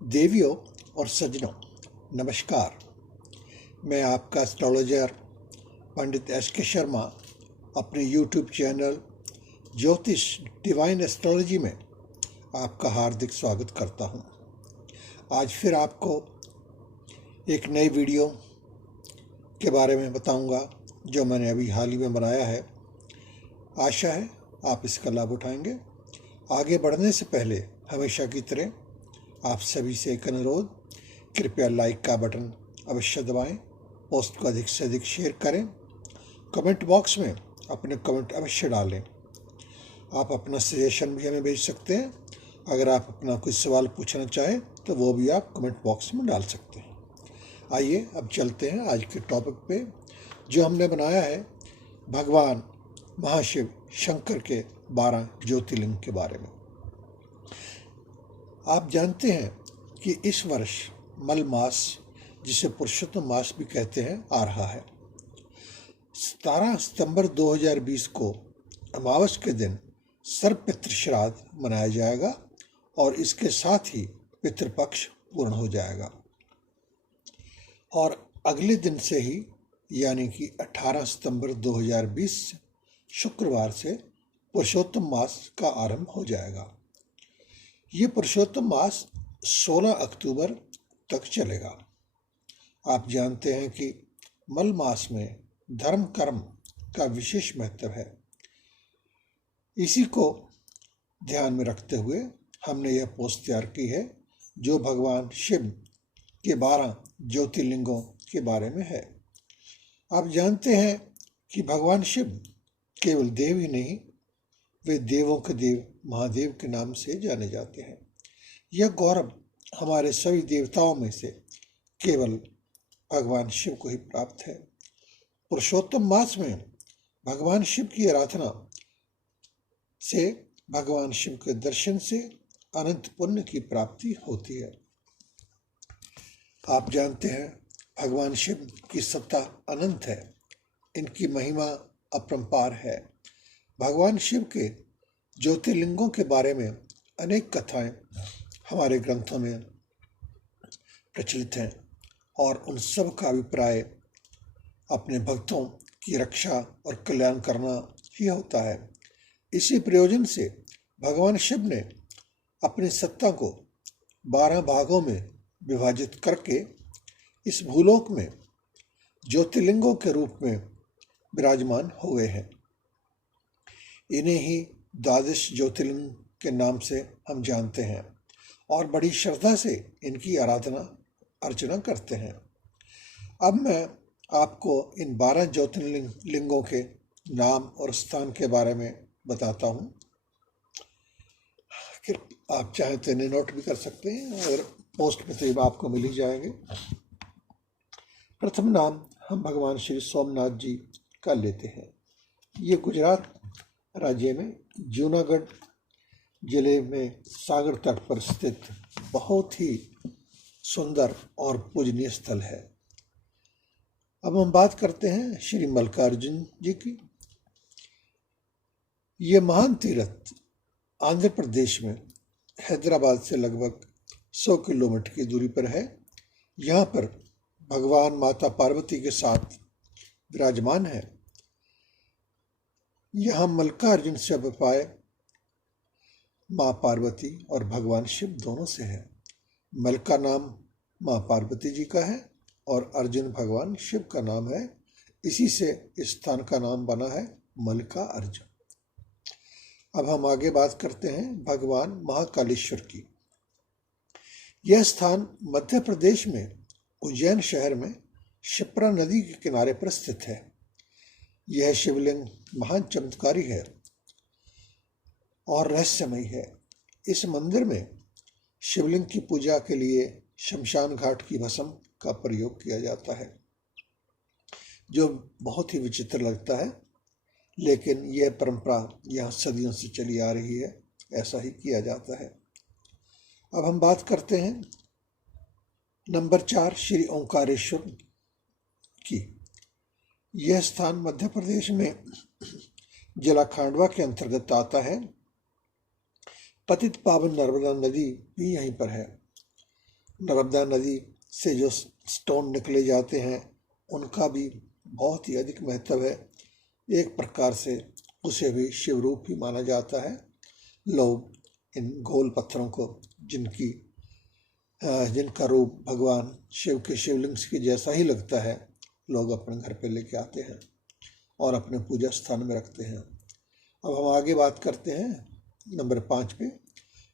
देवियों और सज्जनों, नमस्कार। मैं आपका एस्ट्रोलॉजर पंडित एस.के. शर्मा अपने यूट्यूब चैनल ज्योतिष डिवाइन एस्ट्रोलॉजी में आपका हार्दिक स्वागत करता हूं। आज फिर आपको एक नई वीडियो के बारे में बताऊंगा जो मैंने अभी हाल ही में बनाया है। आशा है आप इसका लाभ उठाएंगे। आगे बढ़ने से पहले हमेशा की तरह आप सभी से एक अनुरोध, कृपया लाइक का बटन अवश्य दबाएं, पोस्ट को अधिक से अधिक शेयर करें, कमेंट बॉक्स में अपने कमेंट अवश्य डालें। आप अपना सजेशन भी हमें भेज सकते हैं। अगर आप अपना कोई सवाल पूछना चाहें तो वो भी आप कमेंट बॉक्स में डाल सकते हैं। आइए अब चलते हैं आज के टॉपिक पे, जो हमने बनाया है भगवान महाशिव शंकर के 12 ज्योतिर्लिंग के बारे में। आप जानते हैं कि इस वर्ष मल मास, जिसे पुरुषोत्तम मास भी कहते हैं, आ रहा है। 17 सितंबर 2020 को अमावस के दिन सर्वपितृ श्राद्ध मनाया जाएगा और इसके साथ ही पितृपक्ष पूर्ण हो जाएगा। और अगले दिन से ही यानी कि 18 सितंबर 2020 शुक्रवार से पुरुषोत्तम मास का आरंभ हो जाएगा। ये पुरुषोत्तम मास 16 अक्टूबर तक चलेगा। आप जानते हैं कि मल मास में धर्म कर्म का विशेष महत्व है। इसी को ध्यान में रखते हुए हमने यह पोस्ट तैयार की है, जो भगवान शिव के 12 ज्योतिर्लिंगों के बारे में है। आप जानते हैं कि भगवान शिव केवल देव ही नहीं, वे देवों के देव महादेव के नाम से जाने जाते हैं। यह गौरव हमारे सभी देवताओं में से केवल भगवान शिव को ही प्राप्त है। पुरुषोत्तम मास में भगवान शिव की आराधना से भगवान शिव के दर्शन से अनंत पुण्य की प्राप्ति होती है। आप जानते हैं भगवान शिव की सत्ता अनंत है, इनकी महिमा अपरंपार है। भगवान शिव के ज्योतिर्लिंगों के बारे में अनेक कथाएं हमारे ग्रंथों में प्रचलित हैं और उन सब का अभिप्राय अपने भक्तों की रक्षा और कल्याण करना ही होता है। इसी प्रयोजन से भगवान शिव ने अपनी सत्ता को 12 भागों में विभाजित करके इस भूलोक में ज्योतिर्लिंगों के रूप में विराजमान हुए हैं। इन्हें ही द्वादश ज्योतिर्लिंग के नाम से हम जानते हैं और बड़ी श्रद्धा से इनकी आराधना अर्चना करते हैं। अब मैं आपको इन 12 ज्योतिर्लिंगों के नाम और स्थान के बारे में बताता हूँ। आप चाहें तो इन्हें नोट भी कर सकते हैं, अगर पोस्ट में तो आपको मिल ही जाएंगे। प्रथम नाम हम भगवान श्री सोमनाथ जी का लेते हैं। ये गुजरात राज्य में जूनागढ़ जिले में सागर तट पर स्थित बहुत ही सुंदर और पूजनीय स्थल है। अब हम बात करते हैं श्री मल्लिकार्जुन जी की। ये महान तीर्थ आंध्र प्रदेश में हैदराबाद से लगभग 100 किलोमीटर की दूरी पर है। यहाँ पर भगवान माता पार्वती के साथ विराजमान है। यहाँ मल्लिकार्जुन से अभिप्राय माँ पार्वती और भगवान शिव दोनों से है। मल का नाम माँ पार्वती जी का है और अर्जुन भगवान शिव का नाम है। इसी से इस स्थान का नाम बना है मल्लिका अर्जुन। अब हम आगे बात करते हैं भगवान महाकालेश्वर की। यह स्थान मध्य प्रदेश में उज्जैन शहर में शिप्रा नदी के किनारे पर स्थित है। यह शिवलिंग महान चमत्कारी है और रहस्यमय है। इस मंदिर में शिवलिंग की पूजा के लिए शमशान घाट की भस्म का प्रयोग किया जाता है, जो बहुत ही विचित्र लगता है, लेकिन यह परंपरा यहाँ सदियों से चली आ रही है। ऐसा ही किया जाता है। अब हम बात करते हैं नंबर 4 श्री ओंकारेश्वर की। यह स्थान मध्य प्रदेश में जिला खांडवा के अंतर्गत आता है। पतित पावन नर्मदा नदी भी यहीं पर है। नर्मदा नदी से जो स्टोन निकले जाते हैं उनका भी बहुत ही अधिक महत्व है। एक प्रकार से उसे भी शिव रूप ही माना जाता है। लोग इन गोल पत्थरों को जिनका रूप भगवान शिव के शिवलिंग के जैसा ही लगता है, लोग अपने घर पे लेके आते हैं और अपने पूजा स्थान में रखते हैं। अब हम आगे बात करते हैं नंबर 5 पे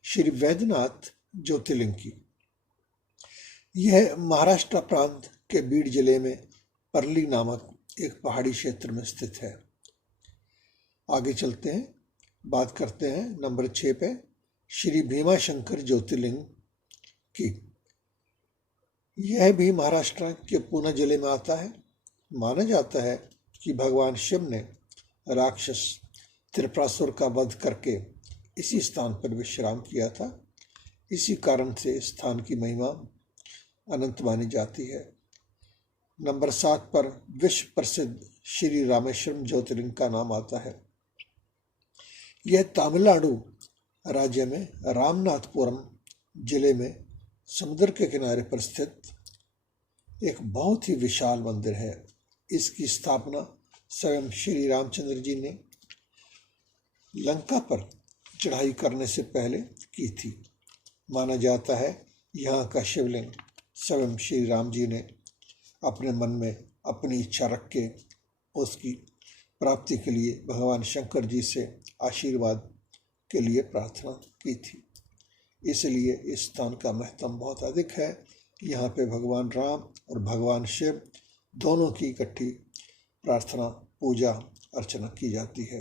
श्री वैद्यनाथ ज्योतिर्लिंग की। यह महाराष्ट्र प्रांत के बीड जिले में परली नामक एक पहाड़ी क्षेत्र में स्थित है। आगे चलते हैं, बात करते हैं नंबर 6 पे श्री भीमाशंकर ज्योतिर्लिंग की। यह भी महाराष्ट्र के पुणे जिले में आता है। माना जाता है कि भगवान शिव ने राक्षस त्रिपुरासुर का वध करके इसी स्थान पर विश्राम किया था। इसी कारण से इस स्थान की महिमा अनंत मानी जाती है। नंबर 7 पर विश्व प्रसिद्ध श्री रामेश्वरम ज्योतिर्लिंग का नाम आता है। यह तमिलनाडु राज्य में रामनाथपुरम जिले में समुद्र के किनारे पर स्थित एक बहुत ही विशाल मंदिर है। इसकी स्थापना स्वयं श्री रामचंद्र जी ने लंका पर चढ़ाई करने से पहले की थी। माना जाता है यहाँ का शिवलिंग स्वयं श्री राम जी ने अपने मन में अपनी इच्छा रख के उसकी प्राप्ति के लिए भगवान शंकर जी से आशीर्वाद के लिए प्रार्थना की थी। इसलिए इस स्थान का महत्व बहुत अधिक है। यहाँ पे भगवान राम और भगवान शिव दोनों की इकट्ठी प्रार्थना, पूजा अर्चना की जाती है।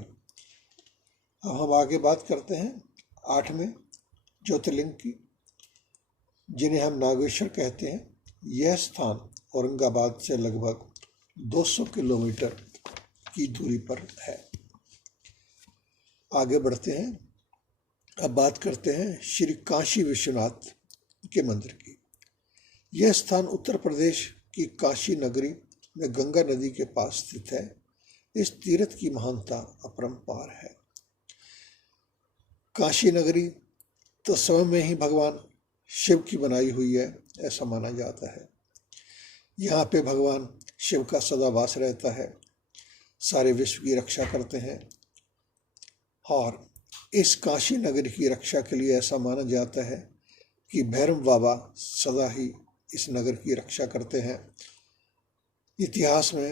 अब हम आगे बात करते हैं 8वें ज्योतिर्लिंग की, जिन्हें हम नागेश्वर कहते हैं। यह स्थान औरंगाबाद से लगभग 200 किलोमीटर की दूरी पर है। आगे बढ़ते हैं, अब बात करते हैं श्री काशी विश्वनाथ के मंदिर की। यह स्थान उत्तर प्रदेश की काशी नगरी में गंगा नदी के पास स्थित है। इस तीर्थ की महानता अपरंपार है। काशी नगरी तो स्वयं में ही भगवान शिव की बनाई हुई है, ऐसा माना जाता है। यहाँ पे भगवान शिव का सदा वास रहता है, सारे विश्व की रक्षा करते हैं। और इस काशी नगरी की रक्षा के लिए ऐसा माना जाता है कि भैरव बाबा सदा ही इस नगर की रक्षा करते हैं। इतिहास में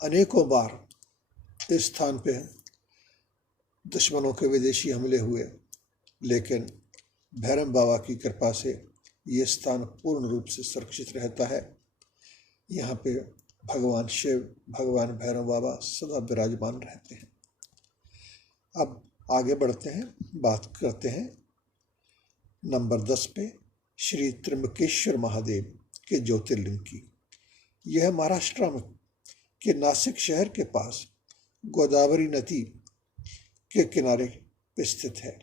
अनेकों बार इस स्थान पे दुश्मनों के विदेशी हमले हुए, लेकिन भैरव बाबा की कृपा से ये स्थान पूर्ण रूप से सुरक्षित रहता है। यहाँ पे भगवान शिव, भगवान भैरव बाबा सदा विराजमान रहते हैं। अब आगे बढ़ते हैं, बात करते हैं नंबर 10 पे श्री त्र्यंबकेश्वर महादेव के ज्योतिर्लिंग की। यह महाराष्ट्र में के नासिक शहर के पास गोदावरी नदी के किनारे पे स्थित है।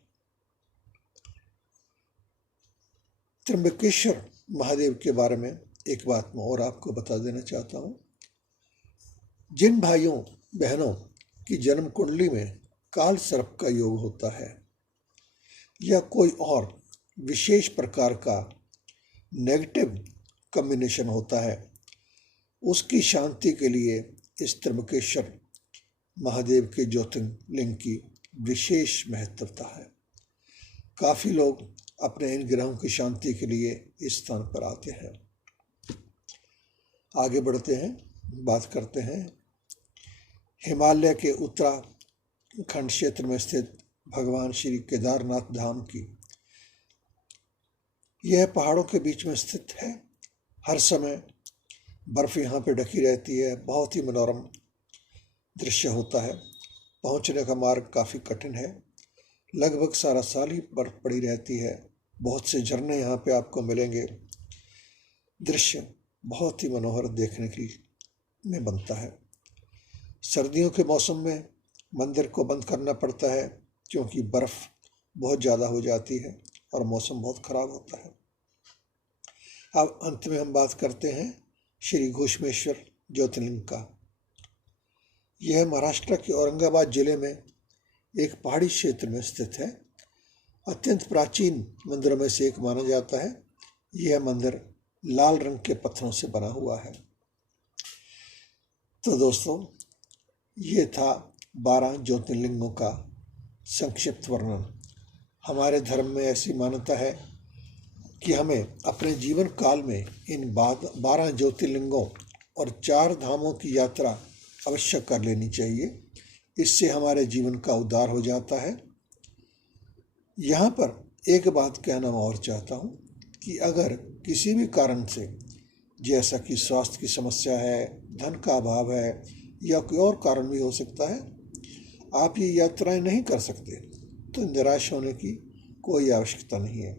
त्र्यंबकेश्वर महादेव के बारे में एक बात मैं और आपको बता देना चाहता हूँ। जिन भाइयों बहनों की जन्म कुंडली में काल सर्प का योग होता है या कोई और विशेष प्रकार का नेगेटिव कॉम्बिनेशन होता है, उसकी शांति के लिए इस त्र्यंबकेश्वर महादेव के ज्योतिर्लिंग की विशेष महत्वता है। काफ़ी लोग अपने इन ग्रहों की शांति के लिए इस स्थान पर आते हैं। आगे बढ़ते हैं, बात करते हैं हिमालय के उत्तराखंड क्षेत्र में स्थित भगवान श्री केदारनाथ धाम की। यह पहाड़ों के बीच में स्थित है। हर समय बर्फ यहाँ पे ढकी रहती है। बहुत ही मनोरम दृश्य होता है। पहुँचने का मार्ग काफ़ी कठिन है। लगभग सारा साल ही बर्फ पड़ी रहती है। बहुत से झरने यहाँ पे आपको मिलेंगे। दृश्य बहुत ही मनोहर देखने की में बनता है। सर्दियों के मौसम में मंदिर को बंद करना पड़ता है क्योंकि बर्फ़ बहुत ज़्यादा हो जाती है और मौसम बहुत ख़राब होता है। अब अंत में हम बात करते हैं श्री घोषमेश्वर ज्योतिर्लिंग का। यह महाराष्ट्र के औरंगाबाद जिले में एक पहाड़ी क्षेत्र में स्थित है। अत्यंत प्राचीन मंदिरों में से एक माना जाता है। यह मंदिर लाल रंग के पत्थरों से बना हुआ है। तो दोस्तों, ये था 12 ज्योतिर्लिंगों का संक्षिप्त वर्णन। हमारे धर्म में ऐसी मान्यता है कि हमें अपने जीवन काल में इन 12 ज्योतिर्लिंगों और 4 धामों की यात्रा अवश्य कर लेनी चाहिए। इससे हमारे जीवन का उद्धार हो जाता है। यहाँ पर एक बात कहना मैं और चाहता हूँ कि अगर किसी भी कारण से, जैसा कि स्वास्थ्य की समस्या है, धन का अभाव है या कोई और कारण भी हो सकता है, आप ये यात्राएं नहीं कर सकते, तो निराश होने की कोई आवश्यकता नहीं है।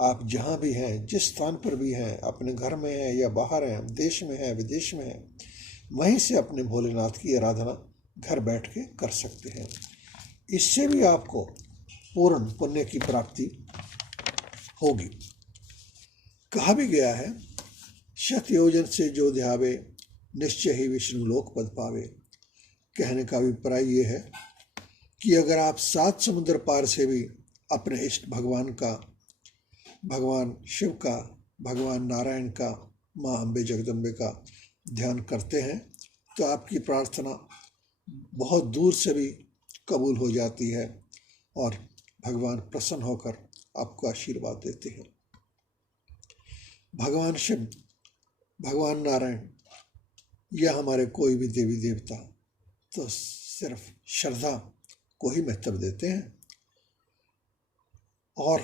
आप जहाँ भी हैं, जिस स्थान पर भी हैं, अपने घर में हैं या बाहर हैं, देश में हैं, विदेश में हैं, वहीं से अपने भोलेनाथ की आराधना घर बैठ के कर सकते हैं। इससे भी आपको पूर्ण पुण्य की प्राप्ति होगी। कहा भी गया है, शत योजन से जो ध्यावे, निश्चय ही विष्णु लोक पद पावे। कहने का अभिप्राय ये है कि अगर आप 7 समुद्र पार से भी अपने इष्ट भगवान का, भगवान शिव का, भगवान नारायण का, माँ अम्बे जगदम्बे का ध्यान करते हैं, तो आपकी प्रार्थना बहुत दूर से भी कबूल हो जाती है और भगवान प्रसन्न होकर आपको आशीर्वाद देते हैं। भगवान शिव, भगवान नारायण या हमारे कोई भी देवी देवता तो सिर्फ श्रद्धा को ही महत्व देते हैं, और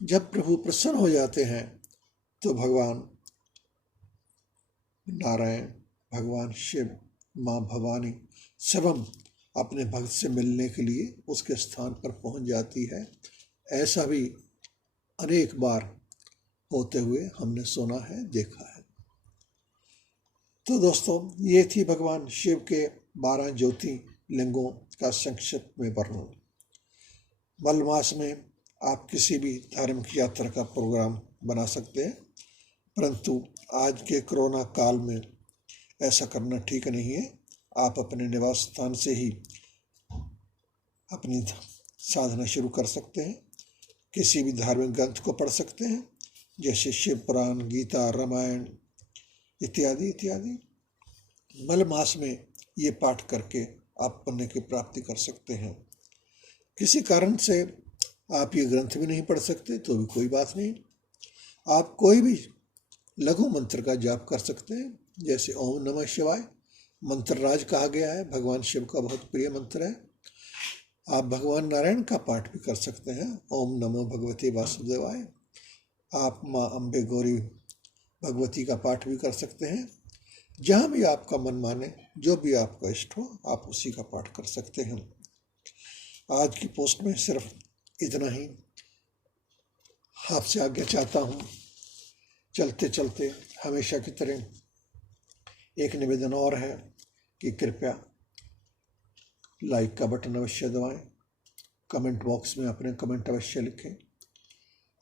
जब प्रभु प्रसन्न हो जाते हैं तो भगवान नारायण, भगवान शिव, माँ भवानी स्वयं अपने भक्त से मिलने के लिए उसके स्थान पर पहुंच जाती है। ऐसा भी अनेक बार होते हुए हमने सुना है, देखा है। तो दोस्तों, ये थी भगवान शिव के 12 ज्योतिर्लिंगों का संक्षिप्त में वर्णन। मलमास में आप किसी भी धार्मिक यात्रा का प्रोग्राम बना सकते हैं, परंतु आज के कोरोना काल में ऐसा करना ठीक नहीं है। आप अपने निवास स्थान से ही अपनी साधना शुरू कर सकते हैं। किसी भी धार्मिक ग्रंथ को पढ़ सकते हैं, जैसे शिव पुराण, गीता, रामायण इत्यादि इत्यादि। मल मास में ये पाठ करके आप पुण्य की प्राप्ति कर सकते हैं। किसी कारण से आप ये ग्रंथ भी नहीं पढ़ सकते तो भी कोई बात नहीं, आप कोई भी लघु मंत्र का जाप कर सकते हैं, जैसे ओम नमः शिवाय मंत्र राज कहा गया है, भगवान शिव का बहुत प्रिय मंत्र है। आप भगवान नारायण का पाठ भी कर सकते हैं, ओम नमो भगवते वासुदेवाय। आप माँ अम्बे गौरी भगवती का पाठ भी कर सकते हैं। जहाँ भी आपका मन माने, जो भी आपका इष्ट हो, आप उसी का पाठ कर सकते हैं। आज की पोस्ट में सिर्फ इतना ही आपसे आज्ञा चाहता हूँ। चलते चलते हमेशा की तरह एक निवेदन और है कि कृपया लाइक का बटन अवश्य दबाएं, कमेंट बॉक्स में अपने कमेंट अवश्य लिखें।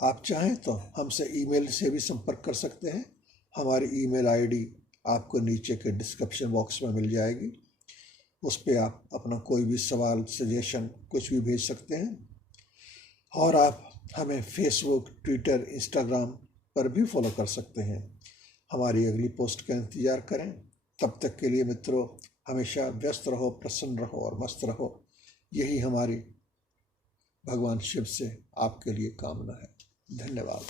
आप चाहें तो हमसे ईमेल से भी संपर्क कर सकते हैं। हमारी ईमेल आईडी आपको नीचे के डिस्क्रिप्शन बॉक्स में मिल जाएगी। उस पर आप अपना कोई भी सवाल, सजेशन कुछ भी भेज सकते हैं। और आप हमें फेसबुक, ट्विटर, इंस्टाग्राम पर भी फॉलो कर सकते हैं। हमारी अगली पोस्ट का इंतज़ार करें। तब तक के लिए मित्रों, हमेशा व्यस्त रहो, प्रसन्न रहो और मस्त रहो। यही हमारी भगवान शिव से आपके लिए कामना है। धन्यवाद।